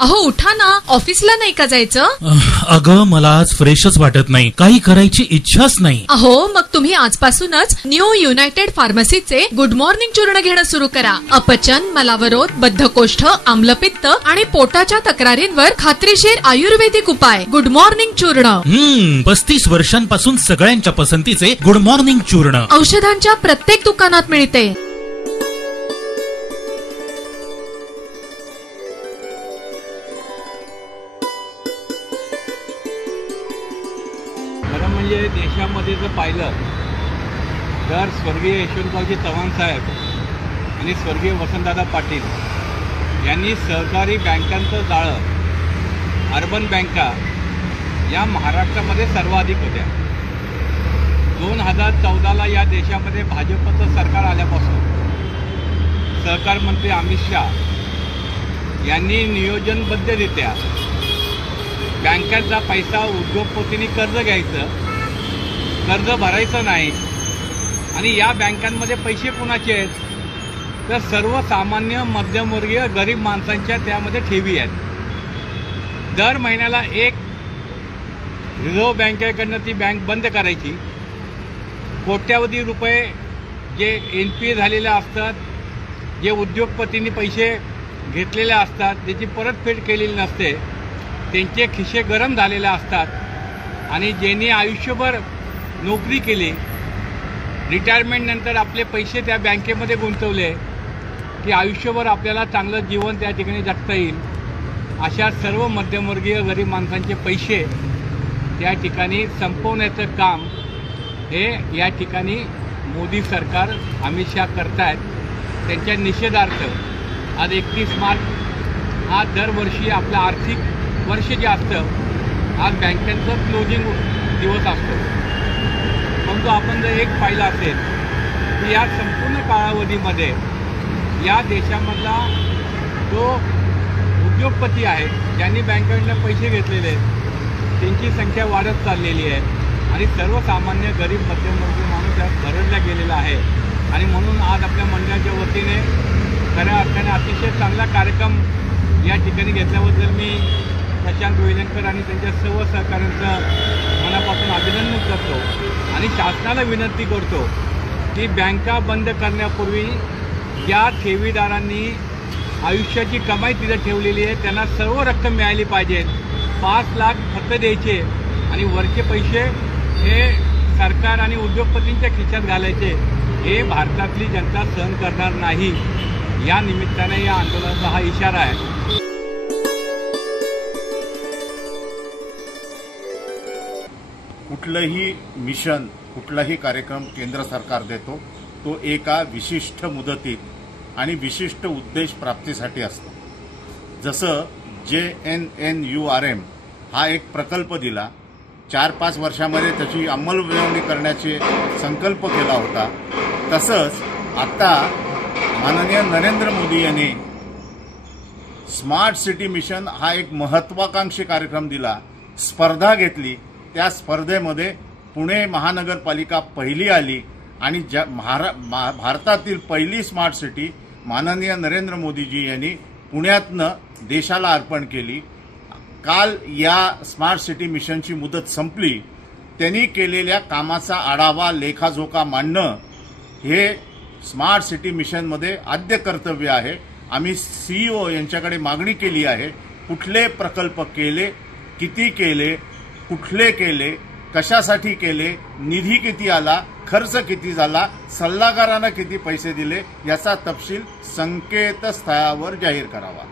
अहो उठा ना, ऑफिसला नाही का जायचं? अगं मला आज फ्रेशच वाटत नाही, काही करायची इच्छाच नाही. अहो मग तुम्ही आजपासूनच न्यू युनायटेड फार्मसीचे गुड मॉर्निंग चूर्ण घेणं सुरू करा. अपचन, मलावरोध, बद्धकोष्ठ, आम्लपित्त आणि पोटाच्या तक्रारींवर खात्रीशीर आयुर्वेदिक उपाय. गुड मॉर्निंग चूर्ण. 35 वर्षांपासून सगळ्यांच्या पसंतीचे गुड मॉर्निंग चूर्ण औषधांच्या प्रत्येक दुकानात मिळते. खरं म्हणजे देशामध्ये जर पाहिलं तर स्वर्गीय यशवंतरावजी चव्हाण साहेब आणि स्वर्गीय वसंतदादा पाटील यांनी सहकारी बँकांचं जाळं, अर्बन बँका या महाराष्ट्रामध्ये सर्वाधिक होत्या. 2014ला या देशामध्ये भाजपचं सरकार आल्यापासून सहकार मंत्री अमित शाह यांनी नियोजनबद्धरित्या बँकांचा पैसा उद्योगपतींनी कर्ज घ्यायचं, कर्ज भरायचं नाही आणि या बँकांमध्ये पैसे कुणाचे आहेत तर सर्वसामान्य मध्यमवर्गीय गरीब माणसांच्या त्यामध्ये ठेवी आहेत. दर महिन्याला एक रिझर्व्ह बँकेकडनं ती बँक बंद करायची. कोट्यावधी रुपये जे NPA झालेले असतात, जे उद्योगपतींनी पैसे घेतलेले असतात, त्याची परतफेड केलेली नसते, त्यांचे खिसे गरम झालेले असतात आणि ज्यांनी आयुष्यभर नोकरी केली, रिटायरमेंटनंतर आपले पैसे त्या बँकेमध्ये गुंतवले की आयुष्यभर आपल्याला चांगलं जीवन त्या ठिकाणी जगता येईल, अशा सर्व मध्यमवर्गीय गरीब माणसांचे पैसे त्या ठिकाणी संपवण्याचं काम हे या ठिकाणी मोदी सरकार, अमित शाह करतायत. त्यांच्या निषेधार्थ आज 31 मार्च हा दरवर्षी आपलं आर्थिक वर्ष जे असतं आज बँकांचं क्लोजिंग दिवस असतो. परंतु आपण जर एक पाहिलं असेल की या संपूर्ण कालावधीमध्ये या देशामधला जो उद्योगपती आहे, ज्यांनी बँकांकडून पैसे घेतलेले आहेत, त्यांची संख्या वाढत चाललेली आहे आणि सर्वसामान्य गरीब मध्यमवर्गीय माणूस त्यात भरडला गेलेला आहे. आणि म्हणून आज आपल्या मंडळाच्या वतीने खऱ्या अर्थाने अतिशय चांगला कार्यक्रम या ठिकाणी घेतल्याबद्दल मी प्रशांत वेलणकर आणि त्यांच्या सर्व सहकाऱ्यांचं मनापासून अभिनंदन करतो आणि शासनाला विनंती करतो की बँका बंद करण्यापूर्वी ज्या ठेवीदारांनी आयुष्याची कमाई तिथं ठेवलेली आहे त्यांना सर्व रक्कम मिळाली पाहिजे. 5 लाख फक्त द्यायचे आणि वरचे पैसे हे सरकार आणि उद्योगपतींच्या खिशात घालायचे, हे भारतातली जनता सहन करणार नाही. या निमित्ताने या आंदोलनाचा हा इशारा आहे. कुठलंही मिशन, कुठलाही कार्यक्रम केंद्र सरकार देतो तो एका विशिष्ट मुदतीत आणि विशिष्ट उद्देश प्राप्तीसाठी असतो. जसं JNNURM हा एक प्रकल्प दिला, 4-5 वर्षामध्ये त्याची अंमलबजावणी करण्याचे संकल्प केला होता. तसंच आता माननीय नरेंद्र मोदी यांनी स्मार्ट सिटी मिशन हा एक महत्वाकांक्षी कार्यक्रम दिला, स्पर्धा घेतली. त्या स्पर्धेमध्ये पुणे महानगरपालिका पहिली आली आणि भारतातील पहिली स्मार्ट सिटी माननीय नरेंद्र मोदीजी यांनी पुण्यातनं देशाला अर्पण केली. काल या स्मार्ट सिटी मिशनची मुदत संपली. त्यांनी केलेल्या कामाचा आढावा, लेखाजोखा मांडणं हे स्मार्ट सिटी मिशनमध्ये आद्य कर्तव्य आहे. आम्ही CEO यांच्याकडे मागणी केली आहे, कुठले प्रकल्प केले, किती केले, कुठले केले, कशासाठी केले, निधी किती आला, खर्च किती झाला, सल्लागारांना किती पैसे दिले, याचा तपशील संकेतस्थळावर जाहीर करावा.